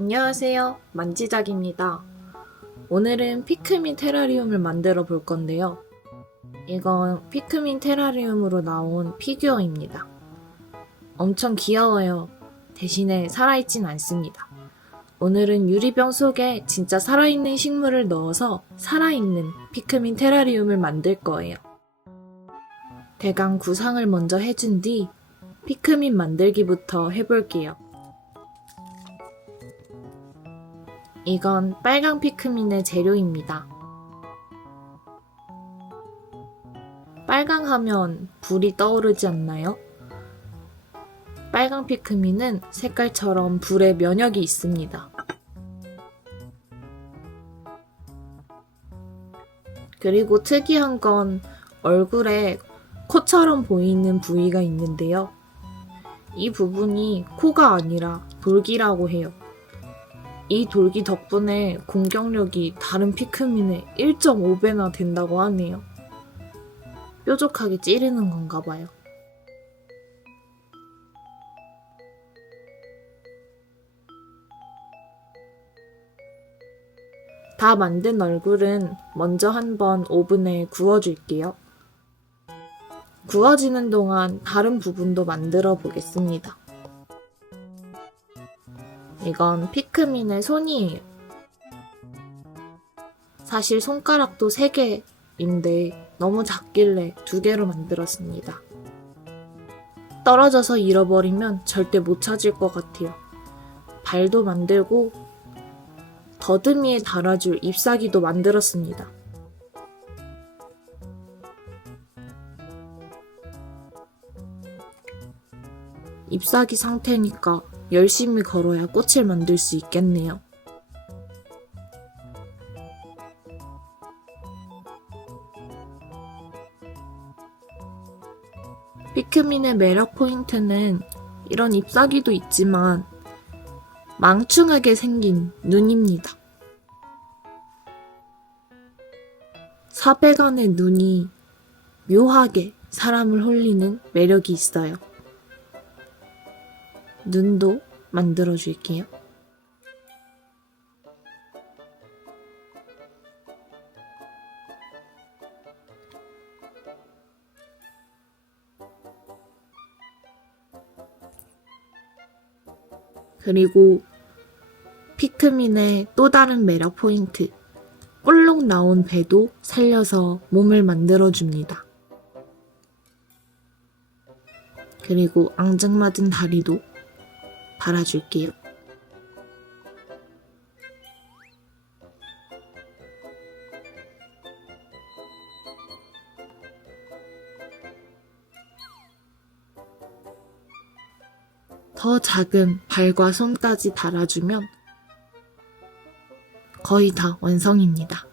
안녕하세요. 만지작입니다. 오늘은 피크민 테라리움을 만들어 볼 건데요. 이건 피크민 테라리움으로 나온 피규어입니다. 엄청 귀여워요. 대신에 살아있진 않습니다. 오늘은 유리병 속에 진짜 살아있는 식물을 넣어서 살아있는 피크민 테라리움을 만들 거예요. 대강 구상을 먼저 해준 뒤 피크민 만들기부터 해볼게요. 이건 빨강 피크민의 재료입니다. 빨강하면 불이 떠오르지 않나요? 빨강 피크민은 색깔처럼 불에 면역이 있습니다. 그리고 특이한 건 얼굴에 코처럼 보이는 부위가 있는데요. 이 부분이 코가 아니라 돌기라고 해요. 이 돌기 덕분에 공격력이 다른 피크민의 1.5배나 된다고 하네요. 뾰족하게 찌르는 건가 봐요. 다 만든 얼굴은 먼저 한번 오븐에 구워줄게요. 구워지는 동안 다른 부분도 만들어 보겠습니다. 이건 피크민의 손이에요. 사실 손가락도 3개인데 너무 작길래 2개로 만들었습니다. 떨어져서 잃어버리면 절대 못 찾을 것 같아요. 발도 만들고 더듬이에 달아줄 잎사귀도 만들었습니다. 잎사귀 상태니까 열심히 걸어야 꽃을 만들 수 있겠네요. 피크민의 매력 포인트는 이런 잎사귀도 있지만 망충하게 생긴 눈입니다. 사백안의 눈이 묘하게 사람을 홀리는 매력이 있어요. 눈도 만들어줄게요. 그리고 피크민의 또 다른 매력 포인트, 볼록 나온 배도 살려서 몸을 만들어줍니다. 그리고 앙증맞은 다리도 달아줄게요. 더 작은 발과 손까지 달아주면 거의 다 완성입니다.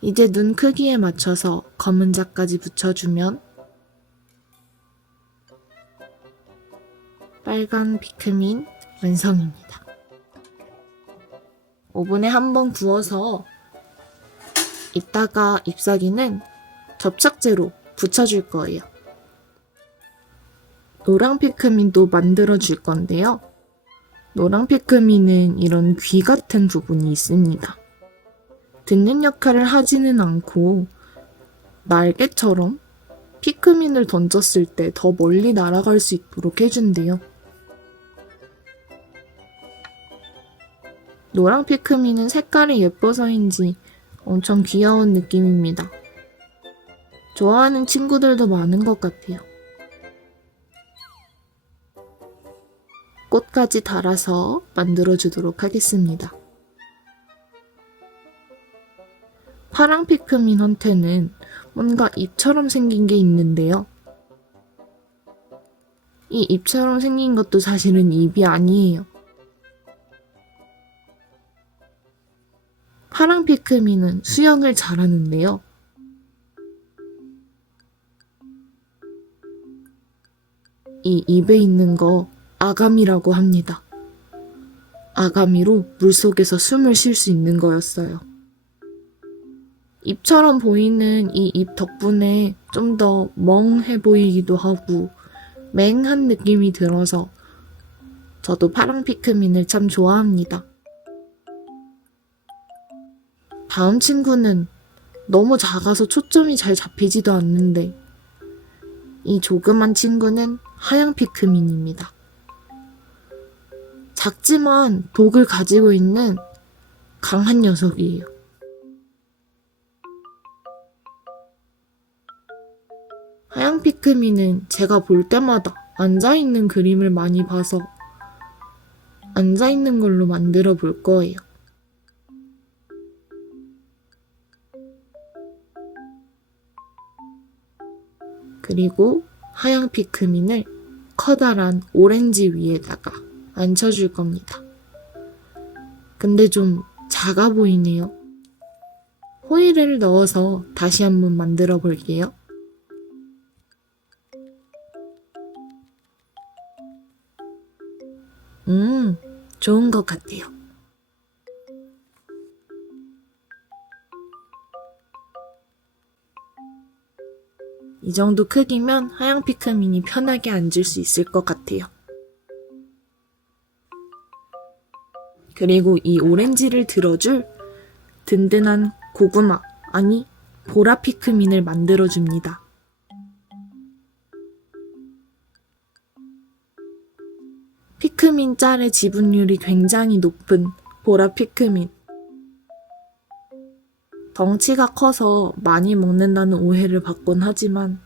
이제 눈 크기에 맞춰서 검은자까지 붙여주면 빨간 피크민 완성입니다. 오븐에 한번 구워서 이따가 잎사귀는 접착제로 붙여줄 거예요. 노랑 피크민도 만들어 줄 건데요. 노랑 피크민은 이런 귀 같은 부분이 있습니다. 듣는 역할을 하지는 않고 날개처럼 피크민을 던졌을 때 더 멀리 날아갈 수 있도록 해준대요. 노랑 피크민은 색깔이 예뻐서인지 엄청 귀여운 느낌입니다. 좋아하는 친구들도 많은 것 같아요. 꽃까지 달아서 만들어주도록 하겠습니다. 파랑 피크민한테는 뭔가 잎처럼 생긴 게 있는데요. 이 잎처럼 생긴 것도 사실은 잎이 아니에요. 파랑 피크민은 수영을 잘하는데요. 이 잎에 있는 거 아가미라고 합니다. 아가미로 물속에서 숨을 쉴 수 있는 거였어요. 잎처럼 보이는 이 잎 덕분에 좀 더 멍해 보이기도 하고 맹한 느낌이 들어서 저도 파랑 피크민을 참 좋아합니다. 다음 친구는 너무 작아서 초점이 잘 잡히지도 않는데 이 조그만 친구는 하양 피크민입니다. 작지만 독을 가지고 있는 강한 녀석이에요. 하양 피크민은 제가 볼 때마다 앉아있는 그림을 많이 봐서 앉아있는 걸로 만들어 볼 거예요. 그리고 하양 피크민을 커다란 오렌지 위에다가 앉혀줄 겁니다. 근데 좀 작아 보이네요. 호일을 넣어서 다시 한번 만들어 볼게요. 좋은 것 같아요. 이 정도 크기면 하양 피크민이 편하게 앉을 수 있을 것 같아요. 그리고 이 오렌지를 들어줄 든든한 고구마, 아니 보라 피크민을 만들어줍니다. 피크민 짤의 지분율이 굉장히 높은 보라 피크민. 덩치가 커서 많이 먹는다는 오해를 받곤 하지만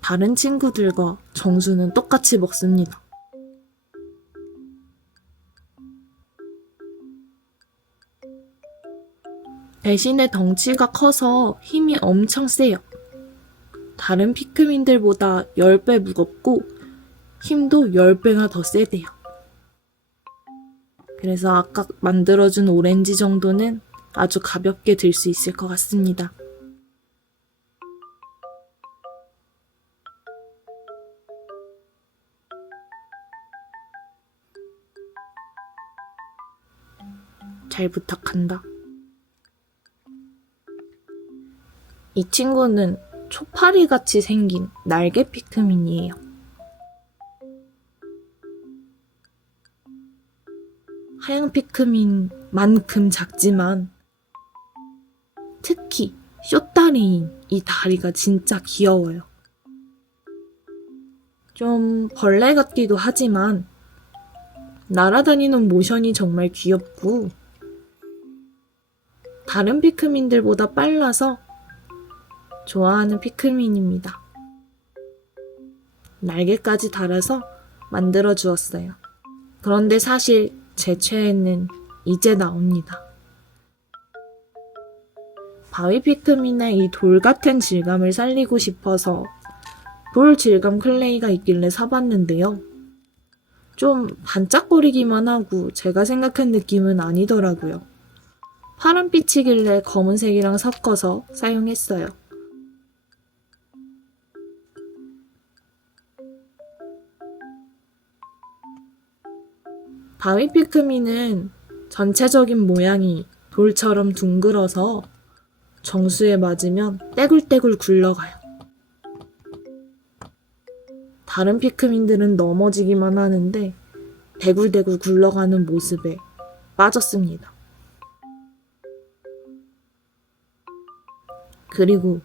다른 친구들과 정수는 똑같이 먹습니다. 대신에 덩치가 커서 힘이 엄청 세요. 다른 피크민들보다 10배 무겁고 힘도 10배나 더 세대요. 그래서 아까 만들어준 오렌지 정도는 아주 가볍게 들 수 있을 것 같습니다. 잘 부탁한다. 이 친구는 초파리같이 생긴 날개 피크민이에요. 하양 피크민만큼 작지만 특히 쇼다리인 이 다리가 진짜 귀여워요. 좀 벌레 같기도 하지만 날아다니는 모션이 정말 귀엽고 다른 피크민들보다 빨라서 좋아하는 피크민입니다. 날개까지 달아서 만들어 주었어요. 그런데 사실 제 최애는 이제 나옵니다. 바위 피크민의 이 돌 같은 질감을 살리고 싶어서 돌 질감 클레이가 있길래 사봤는데요. 좀 반짝거리기만 하고 제가 생각한 느낌은 아니더라고요. 파란빛이길래 검은색이랑 섞어서 사용했어요. 바위 피크민은 전체적인 모양이 돌처럼 둥글어서 정수에 맞으면 떼굴떼굴 굴러가요. 다른 피크민들은 넘어지기만 하는데 대굴대굴 굴러가는 모습에 빠졌습니다. 그리고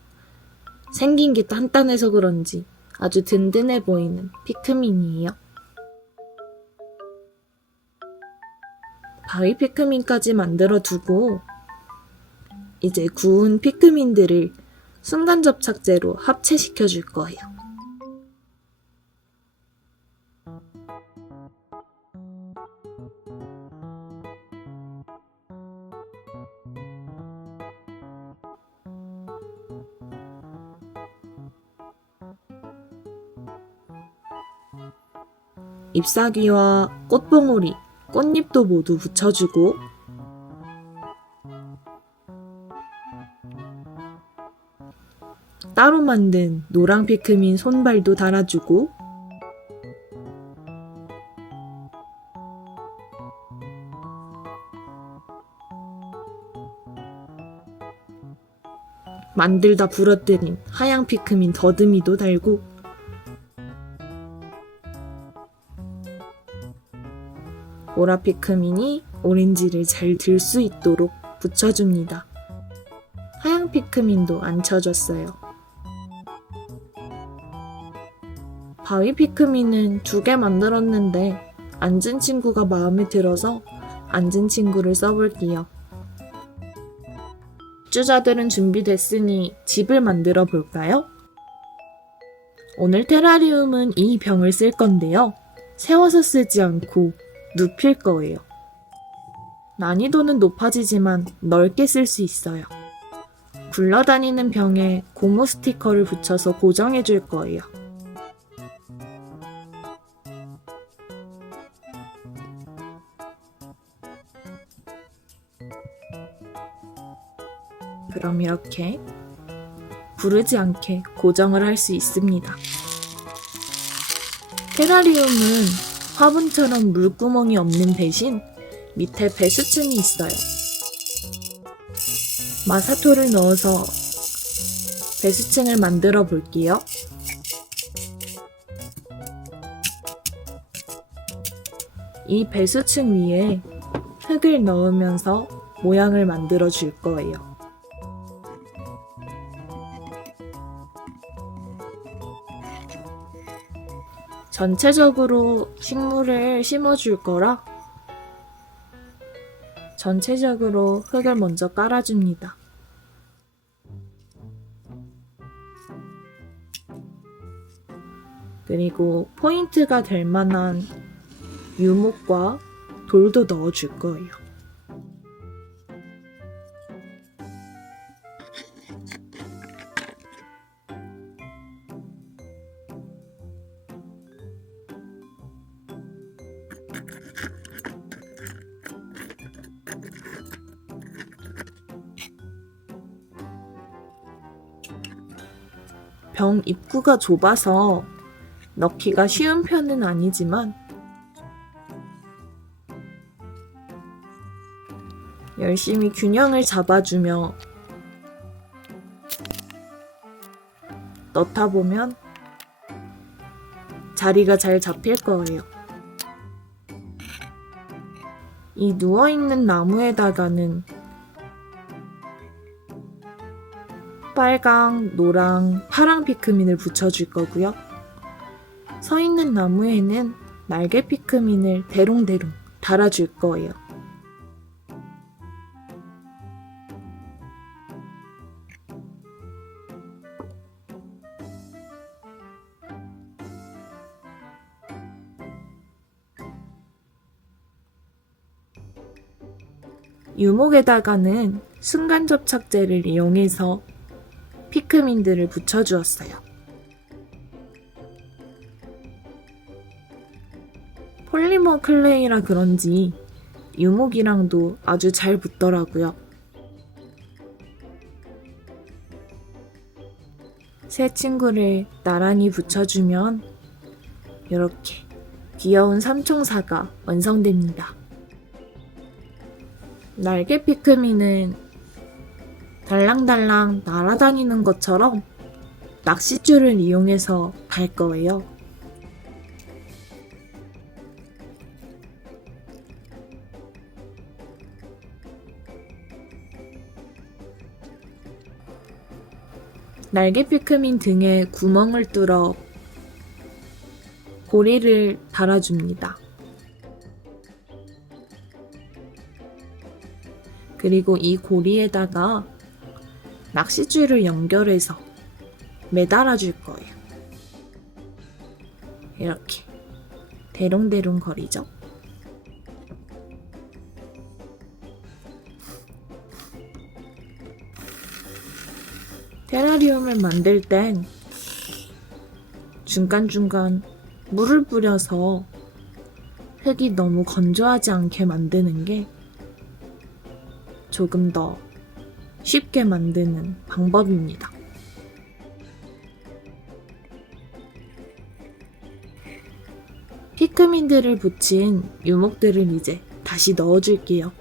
생긴 게 단단해서 그런지 아주 든든해 보이는 피크민이에요. 바위 피크민까지 만들어두고 이제 구운 피크민들을 순간 접착제로 합체시켜 줄 거예요. 잎사귀와 꽃봉오리, 꽃잎도 모두 붙여주고 따로 만든 노랑 피크민 손발도 달아주고 만들다 부러뜨린 하양 피크민 더듬이도 달고 보라 피크민이 오렌지를 잘 들 수 있도록 붙여줍니다. 하양 피크민도 앉혀줬어요. 바위 피크민은 2개 만들었는데 앉은 친구가 마음에 들어서 앉은 친구를 써볼게요. 입주자들은 준비됐으니 집을 만들어 볼까요? 오늘 테라리움은 이 병을 쓸 건데요. 세워서 쓰지 않고 눕힐 거예요. 난이도는 높아지지만 넓게 쓸 수 있어요. 굴러다니는 병에 고무 스티커를 붙여서 고정해 줄 거예요. 그럼 이렇게 부르지 않게 고정을 할 수 있습니다. 테라리움은 화분처럼 물구멍이 없는 대신 밑에 배수층이 있어요. 마사토를 넣어서 배수층을 만들어 볼게요. 이 배수층 위에 흙을 넣으면서 모양을 만들어 줄 거예요. 전체적으로 식물을 심어줄 거라 전체적으로 흙을 먼저 깔아줍니다. 그리고 포인트가 될 만한 유목과 돌도 넣어줄 거예요. 병 입구가 좁아서 넣기가 쉬운 편은 아니지만 열심히 균형을 잡아주며 넣다 보면 자리가 잘 잡힐 거예요. 이 누워있는 나무에다가는 빨강, 노랑, 파랑 피크민을 붙여줄 거고요. 서 있는 나무에는 날개 피크민을 대롱대롱 달아줄 거예요. 유목에다가는 순간 접착제를 이용해서 피크민들을 붙여주었어요. 폴리머 클레이라 그런지 유목이랑도 아주 잘 붙더라고요. 새 친구를 나란히 붙여주면 이렇게 귀여운 삼총사가 완성됩니다. 날개 피크민은 달랑달랑 날아다니는 것처럼 낚싯줄을 이용해서 갈 거예요. 날개 피크민 등에 구멍을 뚫어 고리를 달아줍니다. 그리고 이 고리에다가 낚싯줄을 연결해서 매달아 줄 거예요. 이렇게 대롱대롱 거리죠. 테라리움을 만들 땐 중간중간 물을 뿌려서 흙이 너무 건조하지 않게 만드는 게 조금 더 쉽게 만드는 방법입니다. 피크민들을 붙인 유목들을 이제 다시 넣어줄게요.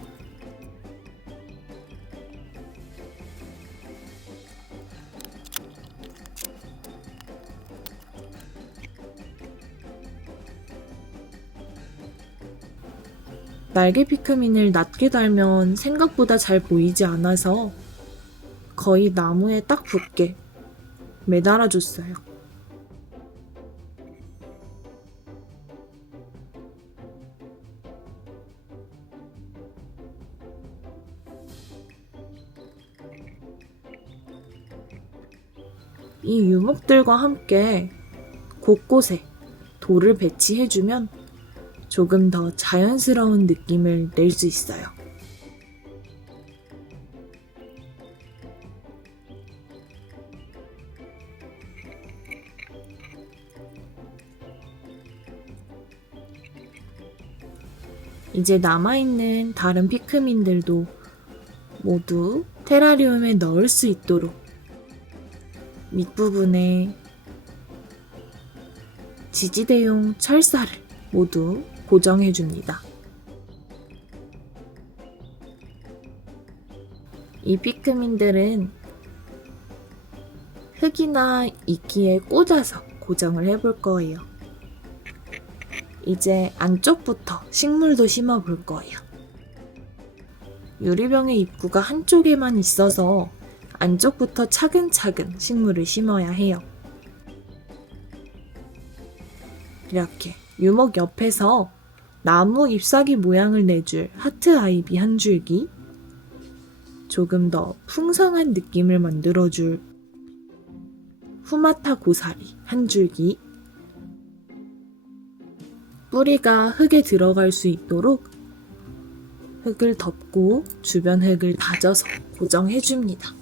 날개 피크민을 낮게 달면 생각보다 잘 보이지 않아서 거의 나무에 딱 붙게 매달아줬어요. 이 유목들과 함께 곳곳에 돌을 배치해주면 조금 더 자연스러운 느낌을 낼 수 있어요. 이제 남아있는 다른 피크민들도 모두 테라리움에 넣을 수 있도록 밑부분에 지지대용 철사를 모두 고정해줍니다. 이 피크민들은 흙이나 이끼에 꽂아서 고정을 해볼 거예요. 이제 안쪽부터 식물도 심어볼 거예요. 유리병의 입구가 한쪽에만 있어서 안쪽부터 차근차근 식물을 심어야 해요. 이렇게 유목 옆에서 나무 잎사귀 모양을 내줄 하트 아이비 한 줄기, 조금 더 풍성한 느낌을 만들어줄 후마타 고사리 한 줄기, 뿌리가 흙에 들어갈 수 있도록 흙을 덮고 주변 흙을 다져서 고정해줍니다.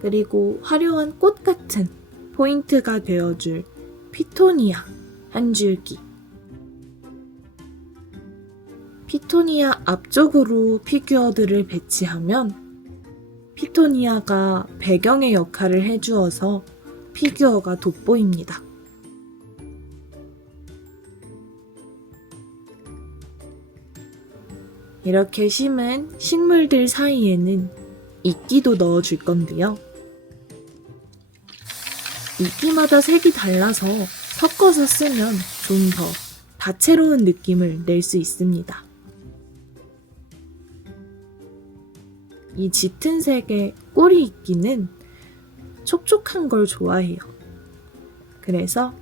그리고 화려한 꽃 같은 포인트가 되어줄 피토니아 한 줄기. 피토니아 앞쪽으로 피규어들을 배치하면 피토니아가 배경의 역할을 해주어서 피규어가 돋보입니다. 이렇게 심은 식물들 사이에는 이끼도 넣어줄 건데요. 이끼마다 색이 달라서 섞어서 쓰면 좀 더 다채로운 느낌을 낼 수 있습니다. 이 짙은 색의 꼬리 이끼는 촉촉한 걸 좋아해요. 그래서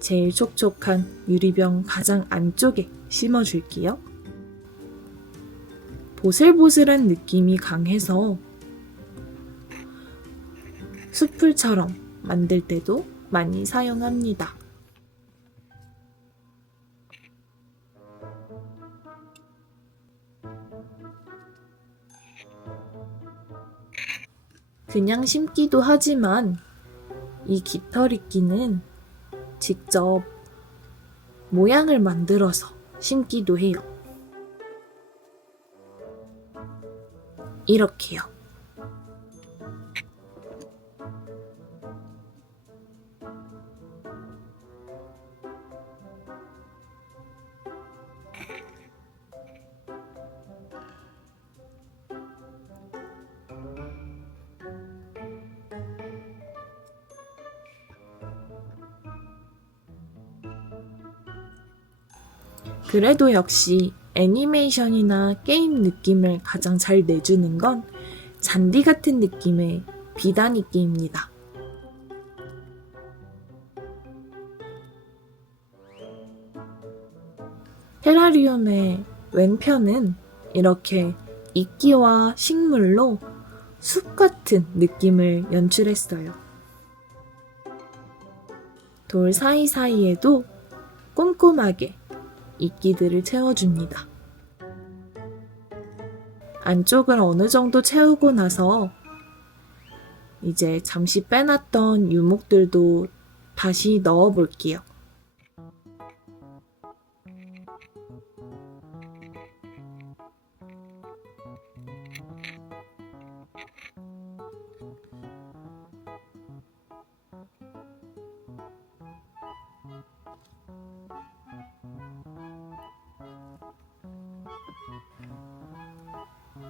제일 촉촉한 유리병 가장 안쪽에 심어줄게요. 보슬보슬한 느낌이 강해서 숲풀처럼 만들 때도 많이 사용합니다. 그냥 심기도 하지만 이 깃털이끼는 직접 모양을 만들어서 심기도 해요. 이렇게요. 그래도 역시 애니메이션이나 게임 느낌을 가장 잘 내주는 건 잔디 같은 느낌의 비단이끼입니다. 테라리움의 왼편은 이렇게 이끼와 식물로 숲 같은 느낌을 연출했어요. 돌 사이사이에도 꼼꼼하게 이끼들을 채워줍니다. 안쪽을 어느 정도 채우고 나서 이제 잠시 빼놨던 유목들도 다시 넣어 볼게요.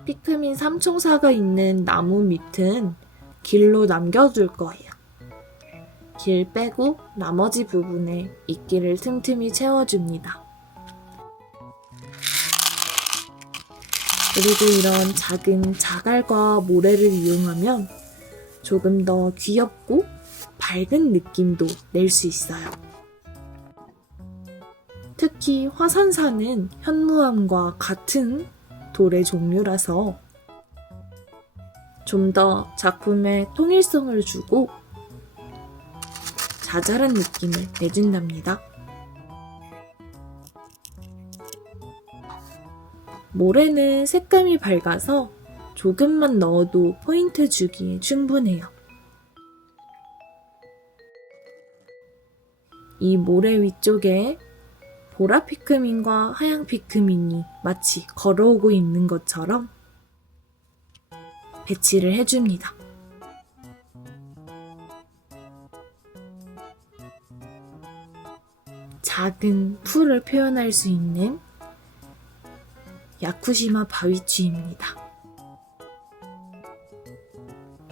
피크민 삼총사가 있는 나무 밑은 길로 남겨둘 거예요. 길 빼고 나머지 부분에 이끼를 틈틈이 채워줍니다. 그리고 이런 작은 자갈과 모래를 이용하면 조금 더 귀엽고 밝은 느낌도 낼 수 있어요. 특히 화산사는 현무암과 같은 돌의 종류라서 좀 더 작품에 통일성을 주고 자잘한 느낌을 내준답니다. 모래는 색감이 밝아서 조금만 넣어도 포인트 주기에 충분해요. 이 모래 위쪽에 보라 피크민과 하양 피크민이 마치 걸어오고 있는 것처럼 배치를 해줍니다. 작은 풀을 표현할 수 있는 야쿠시마 바위추입니다.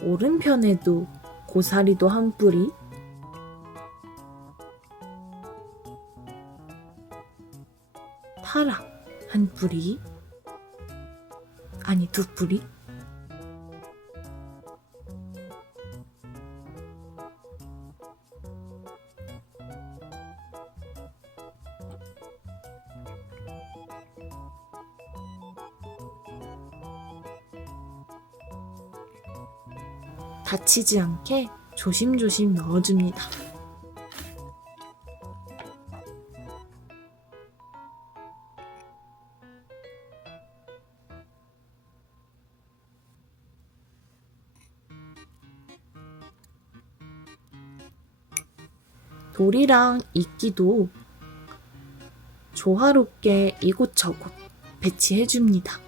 오른편에도 고사리도 한 뿌리, 타라 한 뿌리, 아니 2뿌리, 다치지 않게 조심조심 넣어줍니다. 돌이랑 이끼도 조화롭게 이곳저곳 배치해줍니다.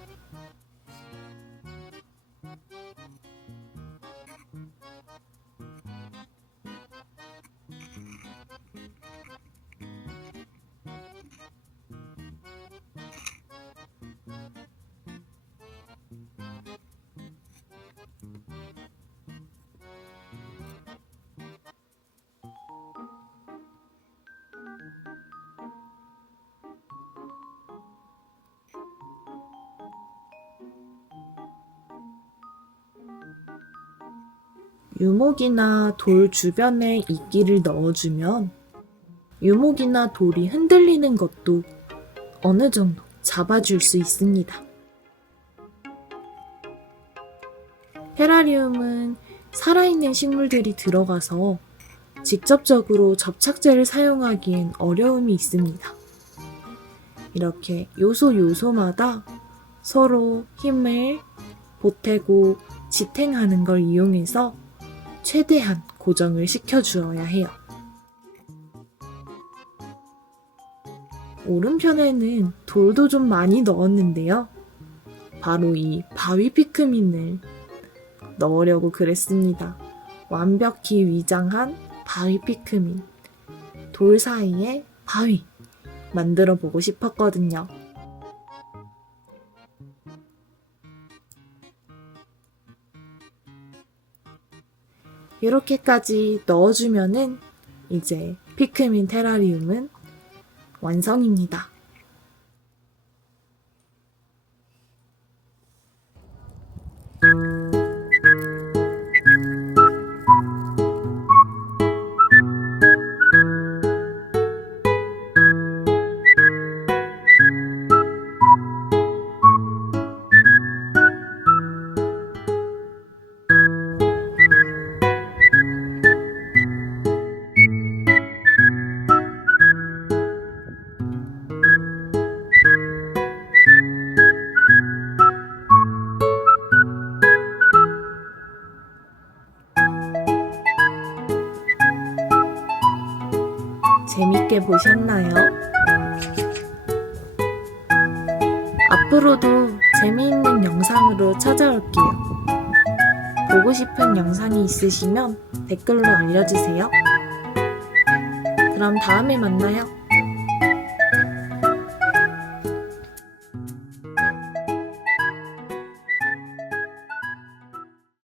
유목이나 돌 주변에 이끼를 넣어주면 유목이나 돌이 흔들리는 것도 어느 정도 잡아줄 수 있습니다. 테라리움은 살아있는 식물들이 들어가서 직접적으로 접착제를 사용하기엔 어려움이 있습니다. 이렇게 요소마다 서로 힘을 보태고 지탱하는 걸 이용해서 최대한 고정을 시켜주어야 해요. 오른편에는 돌도 좀 많이 넣었는데요. 바로 이 바위 피크민을 넣으려고 그랬습니다. 완벽히 위장한 바위 피크민. 돌 사이에 바위 만들어 보고 싶었거든요. 이렇게까지 넣어주면은 이제 피크민 테라리움은 완성입니다. 재밌게 보셨나요? 앞으로도 재미있는 영상으로 찾아올게요. 보고 싶은 영상이 있으시면 댓글로 알려주세요. 그럼 다음에 만나요.